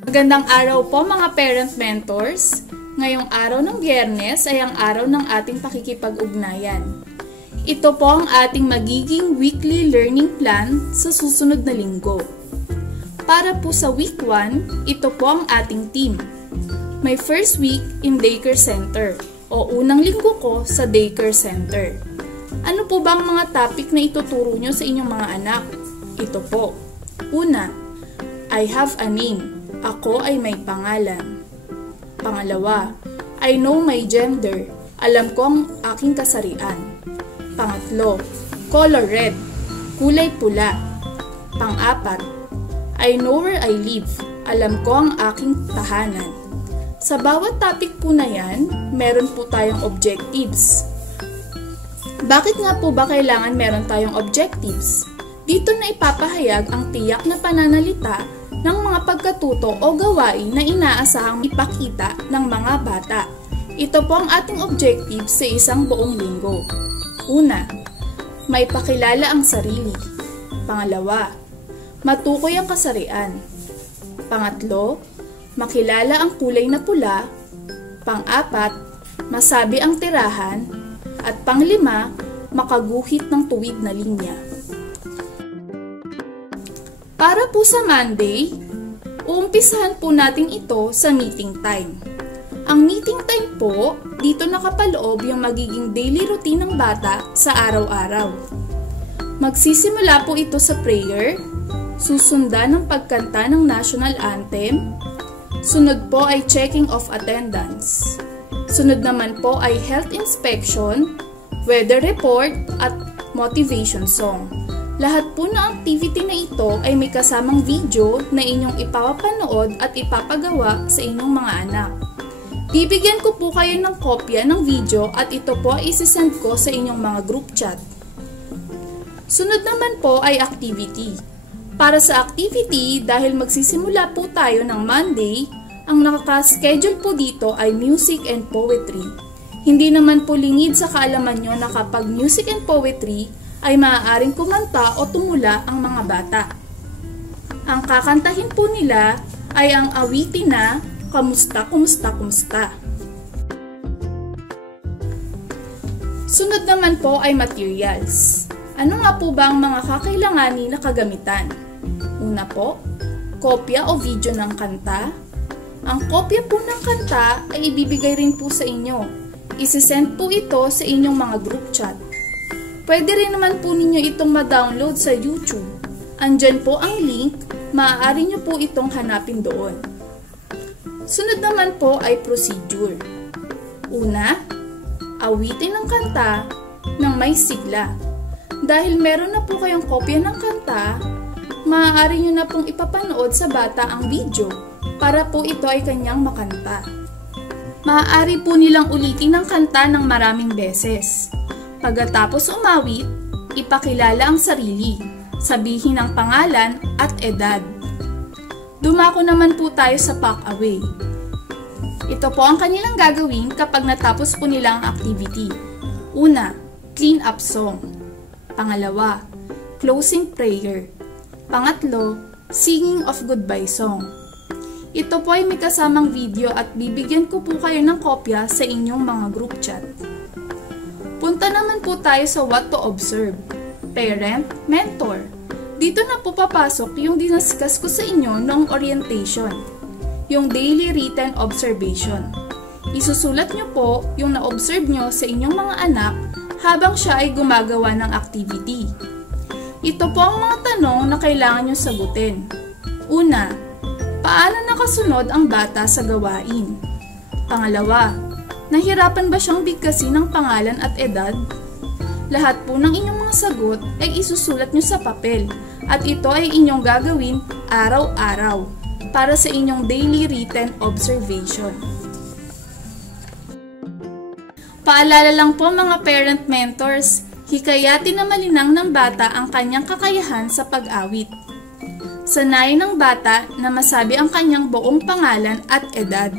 Magandang araw po mga parent mentors. Ngayong araw ng Biyernes ay ang araw ng ating pakikipag-ugnayan. Ito po ang ating magiging weekly learning plan sa susunod na linggo. Para po sa week 1, ito po ang ating team. My first week in daycare center o unang linggo ko sa daycare center. Ano po ba ang mga topic na ituturo nyo sa inyong mga anak? Ito po. Una, I have a name. Ako ay may pangalan. Pangalawa, I know my gender. Alam ko ang aking kasarian. Pangatlo, color red. Kulay pula. Pang-apat, I know where I live. Alam ko ang aking tahanan. Sa bawat topic po na yan, meron po tayong objectives. Bakit nga po ba kailangan meron tayong objectives? Dito na ipapahayag ang tiyak na pananalita ng mga pagkatuto o gawain na inaasahang ipakita ng mga bata. Ito po ang ating objective sa isang buong linggo. Una, may pakilala ang sarili. Pangalawa, matukoy ang kasarian. Pangatlo, makilala ang kulay na pula. Pang-apat, masabi ang tirahan. At panglima, makaguhit ng tuwid na linya. Para po sa Monday, uumpisahan po natin ito sa meeting time. Ang meeting time po, dito nakapaloob yung magiging daily routine ng bata sa araw-araw. Magsisimula po ito sa prayer, susundan ng pagkanta ng national anthem, sunod po ay checking of attendance. Sunod naman po ay health inspection, weather report, at motivation song. Lahat po ng activity na ito ay may kasamang video na inyong ipapanood at ipapagawa sa inyong mga anak. Bibigyan ko po kayo ng kopya ng video at ito po ay isisend ko sa inyong mga group chat. Sunod naman po ay activity. Para sa activity, dahil magsisimula po tayo ng Monday, ang nakaka-schedule po dito ay music and poetry. Hindi naman po lingid sa kaalaman nyo na kapag music and poetry, ay maaaring kumanta o tumula ang mga bata. Ang kakantahin po nila ay ang awitin na Kamusta, Kumusta, Kumusta. Sunod naman po ay materials. Ano nga po ba ang mga kakailanganin na kagamitan? Una po, kopya o video ng kanta. Ang kopya po ng kanta ay ibibigay rin po sa inyo. Isisend po ito sa inyong mga group chat. Pwede rin naman po ninyo itong ma-download sa YouTube. Andyan po ang link, maaari nyo po itong hanapin doon. Sunod naman po ay procedure. Una, awitin ng kanta ng may sigla. Dahil meron na po kayong kopya ng kanta, maaari nyo na pong ipapanood sa bata ang video para po ito ay kanyang makanta. Maaari po nilang ulitin ang kanta ng maraming beses. Pagkatapos umawit, ipakilala ang sarili, sabihin ang pangalan at edad. Dumako naman po tayo sa pack-away. Ito po ang kanilang gagawin kapag natapos po nila ang activity. Una, clean up song. Pangalawa, closing prayer. Pangatlo, singing of goodbye song. Ito po ay may kasamang video at bibigyan ko po kayo ng kopya sa inyong mga group chat. Punta naman po tayo sa what to observe. Parent, mentor. Dito na po papasok yung dinaskas ko sa inyo noong orientation. Yung daily written observation. Isusulat nyo po yung na-observe nyo sa inyong mga anak habang siya ay gumagawa ng activity. Ito po ang mga tanong na kailangan nyo sagutin. Una, paano nakasunod ang bata sa gawain? Pangalawa, nahirapan ba siyang bigkasin ng pangalan at edad? Lahat po ng inyong mga sagot ay isusulat nyo sa papel at ito ay inyong gagawin araw-araw para sa inyong daily written observation. Paalala lang po mga parent mentors, hikayatin na malinang ng bata ang kanyang kakayahan sa pag-awit. Sanayin ng bata na masabi ang kanyang buong pangalan at edad.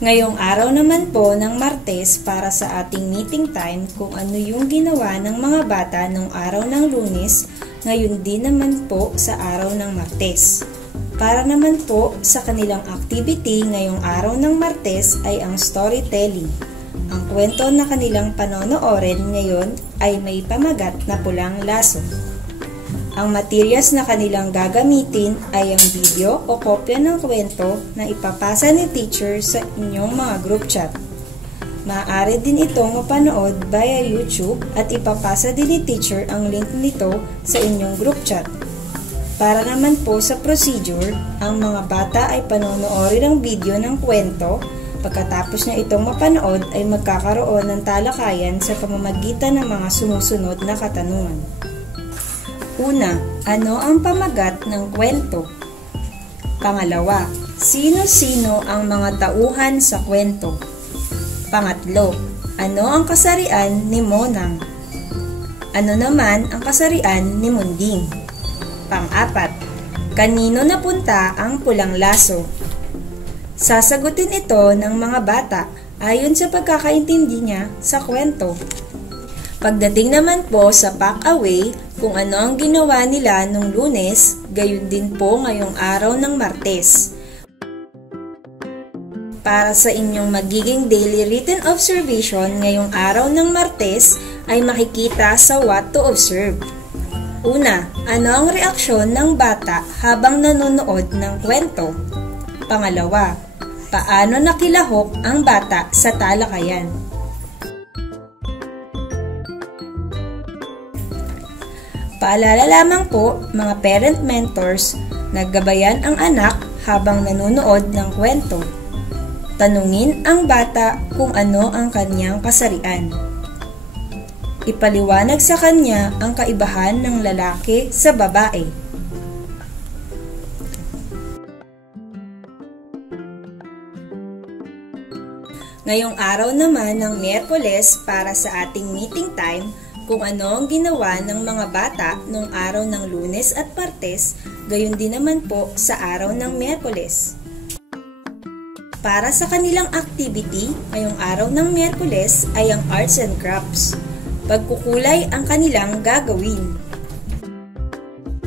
Ngayong araw naman po ng Martes para sa ating meeting time kung ano yung ginawa ng mga bata nung araw ng Lunes Ngayon din naman po sa araw ng Martes. Para naman po sa kanilang activity ngayong araw ng Martes ay ang storytelling. Ang kwento na kanilang panonoorin ngayon ay may pamagat na pulang laso. Ang materials na kanilang gagamitin ay ang video o kopya ng kwento na ipapasa ni teacher sa inyong mga group chat. Maaari din itong mapanood via YouTube at ipapasa din ni teacher ang link nito sa inyong group chat. Para naman po sa procedure, ang mga bata ay panonoorin ang video ng kwento. Pagkatapos niya itong mapanood ay magkakaroon ng talakayan sa pamamagitan ng mga sumusunod na katanungan. Una, ano ang pamagat ng kwento? Pangalawa, sino-sino ang mga tauhan sa kwento? Pangatlo, ano ang kasarian ni Monang? Ano naman ang kasarian ni Munding? Pang-apat, kanino napunta ang pulang laso? Sasagutin ito ng mga bata ayon sa pagkakaintindi niya sa kwento. Pagdating naman po sa pack-away, kung ano ang ginawa nila nung Lunes, gayon din po ngayong araw ng Martes. Para sa inyong magiging daily written observation ngayong araw ng Martes ay makikita sa what to observe. Una, ano ang reaksyon ng bata habang nanonood ng kwento? Pangalawa, paano nakilahok ang bata sa talakayan? Paalala lamang po, mga parent mentors, naggabayan ang anak habang nanonood ng kwento. Tanungin ang bata kung ano ang kanyang kasarian. Ipaliwanag sa kanya ang kaibahan ng lalaki sa babae. Ngayong araw naman ng Miyerkules para sa ating meeting time, kung ano ang ginawa ng mga bata noong araw ng Lunes at Martes, gayon din naman po sa araw ng Miyerkules. Para sa kanilang activity, ngayong araw ng Miyerkules ay ang arts and crafts. Pagkukulay ang kanilang gagawin.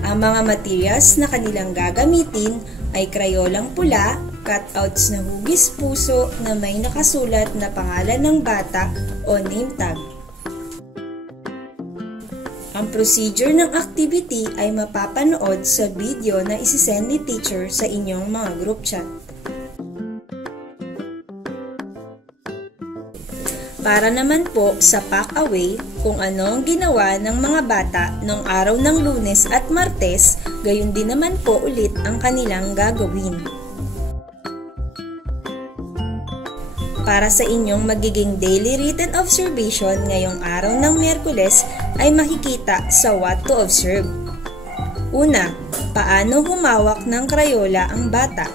Ang mga materials na kanilang gagamitin ay krayolang pula, cutouts na hugis puso na may nakasulat na pangalan ng bata o name tag. Ang procedure ng activity ay mapapanood sa video na isisend ni teacher sa inyong mga group chat. Para naman po sa pack-away, kung ano ang ginawa ng mga bata noong araw ng Lunes at Martes, gayon din naman po ulit ang kanilang gagawin. Para sa inyong magiging daily written observation ngayong araw ng Miyerkules ay makikita sa what to observe. Una, paano humawak ng krayola ang bata?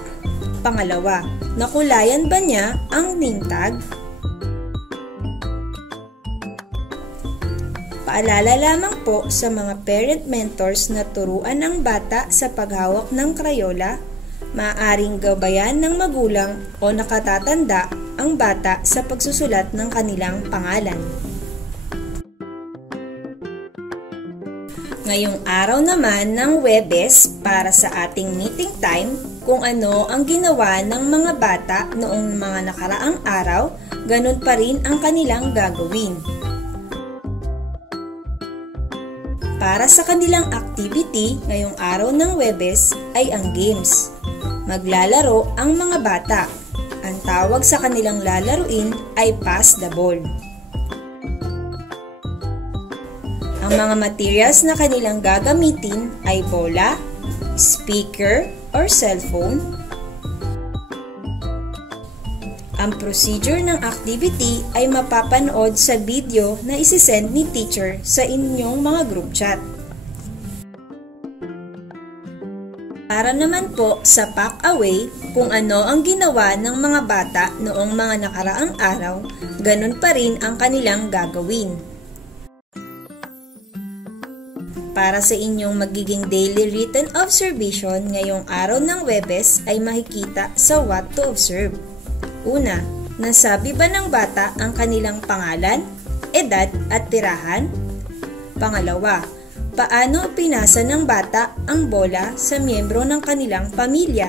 Pangalawa, nakulayan ba niya ang name tag? Paalala lamang po sa mga parent mentors na turuan ang bata sa paghawak ng krayola, maaaring gabayan ng magulang o nakatatanda ang bata sa pagsusulat ng kanilang pangalan. Ngayong araw naman ng Huwebes para sa ating meeting time, kung ano ang ginawa ng mga bata noong mga nakaraang araw, ganun pa rin ang kanilang gagawin. Para sa kanilang activity ngayong araw ng Huwebes ay ang games. Maglalaro ang mga bata. Ang tawag sa kanilang lalaruin ay pass the ball. Ang mga materials na kanilang gagamitin ay bola, speaker or cellphone. Ang procedure ng activity ay mapapanood sa video na isisend ni teacher sa inyong mga group chat. Para naman po sa pack-away, kung ano ang ginawa ng mga bata noong mga nakaraang araw, ganun pa rin ang kanilang gagawin. Para sa inyong magiging daily written observation ngayong araw ng Huwebes ay makikita sa what to observe. Una, nasabi ba ng bata ang kanilang pangalan, edad at tirahan? Pangalawa, Paano pinasa ng bata ang bola sa miyembro ng kanilang pamilya?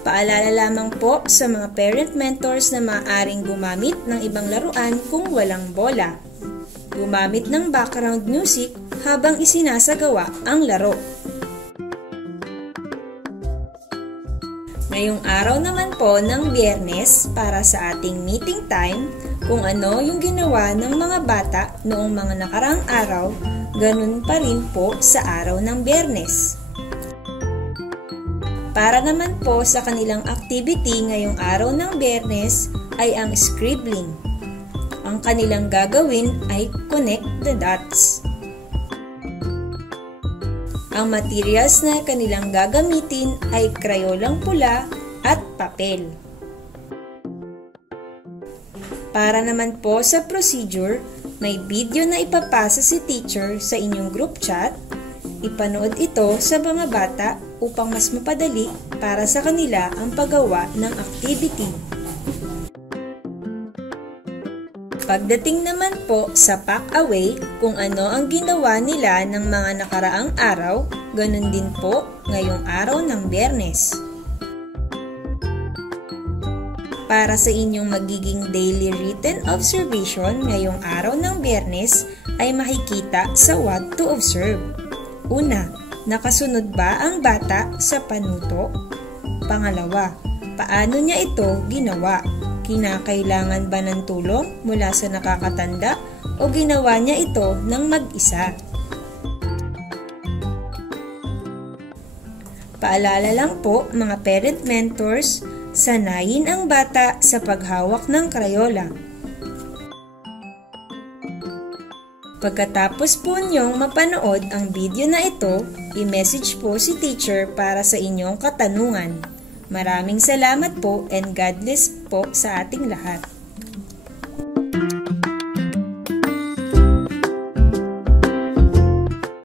Paalala lamang po sa mga parent mentors na maaaring gumamit ng ibang laruan kung walang bola. Gumamit ng background music habang isinasagawa ang laro. Ngayong araw naman po ng Biyernes para sa ating meeting time, kung ano yung ginawa ng mga bata noong mga nakaraang araw, ganun pa rin po sa araw ng Biyernes. Para naman po sa kanilang activity ngayong araw ng Biyernes ay ang scribbling. Ang kanilang gagawin ay connect the dots. Ang materials na kanilang gagamitin ay krayolang pula at papel. Para naman po sa procedure, may video na ipapasa si teacher sa inyong group chat. Ipanood ito sa mga bata upang mas mapadali para sa kanila ang paggawa ng activity. Pagdating naman po sa pack-away, kung ano ang ginawa nila ng mga nakaraang araw, ganun din po ngayong araw ng Biyernes. Para sa inyong magiging daily written observation ngayong araw ng Biyernes ay makikita sa what to observe. Una, nakasunod ba ang bata sa panuto? Pangalawa, paano niya ito ginawa? Kinakailangan ba ng tulong mula sa nakakatanda o ginawa niya ito ng mag-isa? Paalala lang po mga parent mentors, sanayin ang bata sa paghawak ng krayola. Pagkatapos po niyong mapanood ang video na ito, i-message po si teacher para sa inyong katanungan. Maraming salamat po and God bless po sa ating lahat.